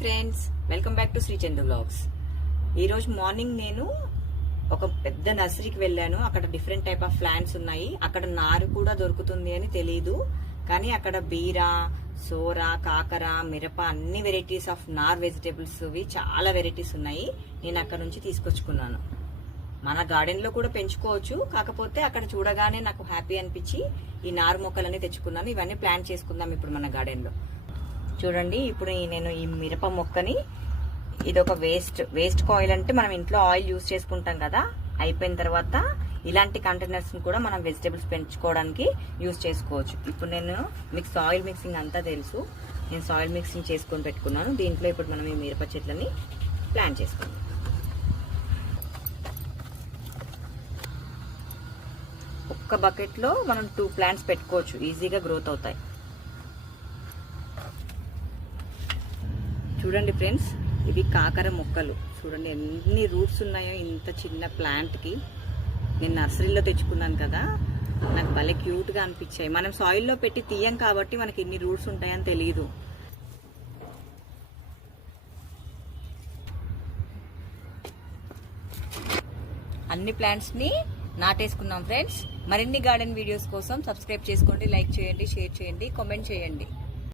Friends, welcome back to Sri Chandu vlogs. ఈరోజు morning నేను ఒక పెద్ద నర్సరీకి వెళ్ళాను. అక్కడ డిఫరెంట్ టైప్ ఆఫ్ ప్లాంట్స్ ఉన్నాయి. అక్కడ నారు కూడా దొరుకుతుంది అని తెలీదు, కానీ అక్కడ బీర, సోర, కాకర, మిరప అన్ని వెరైటీస్ ఆఫ్ నార్ వెజిటేబుల్స్ చాలా వెరైటీస్ ఉన్నాయి. నేను అక్కడ నుంచి తీసుకొచ్చుకున్నాను. మన గార్డెన్ లో కూడా పెంచుకోవచ్చు, కాకపోతే అక్కడ చూడగానే నాకు హ్యాపీ అనిపించి ఈ నారు మొక్కలన్నీ తెచ్చుకున్నాను. ఇవన్నీ ప్లాంట్ చేసుకుందాం ఇప్పుడు మన గార్డెన్ లో. చూడండి, ఇప్పుడు నేను ఈ మిరప మొక్కని, ఇది ఒక వేస్ట్ కాయిల్ అంటే మనం ఇంట్లో ఆయిల్ యూజ్ చేసుకుంటాం కదా, అయిపోయిన తర్వాత ఇలాంటి కంటైనర్స్ కూడా మనం వెజిటేబుల్స్ పెంచుకోవడానికి యూజ్ చేసుకోవచ్చు. ఇప్పుడు నేను సాయిల్ మిక్సింగ్ అంతా తెలుసు, నేను సాయిల్ మిక్సింగ్ చేసుకొని పెట్టుకున్నాను. దీంట్లో ఇప్పుడు మనం ఈ మిరప చెట్లని ప్లాంట్ చేసుకుందాం. ఒక్క బకెట్ లో మనం 2 ప్లాంట్స్ పెట్టుకోవచ్చు, ఈజీగా గ్రోత్ అవుతాయి. చూడండి ఫ్రెండ్స్, ఇవి కాకర మొక్కలు. చూడండి ఎన్ని రూట్స్ ఉన్నాయో ఇంత చిన్న ప్లాంట్ కి. నేను నర్సరీలో తెచ్చుకున్నాను కదా, నాకు భలే క్యూట్ గా అనిపించాయి. మనం సాయిల్లో పెట్టి తీయం కాబట్టి మనకి ఇన్ని రూట్స్ ఉంటాయని తెలియదు. అన్ని ప్లాంట్స్ ని నాటేసుకున్నాం ఫ్రెండ్స్. మరిన్ని గార్డెన్ వీడియోస్ కోసం సబ్స్క్రైబ్ చేసుకోండి, లైక్ చేయండి, షేర్ చేయండి, కామెంట్ చేయండి.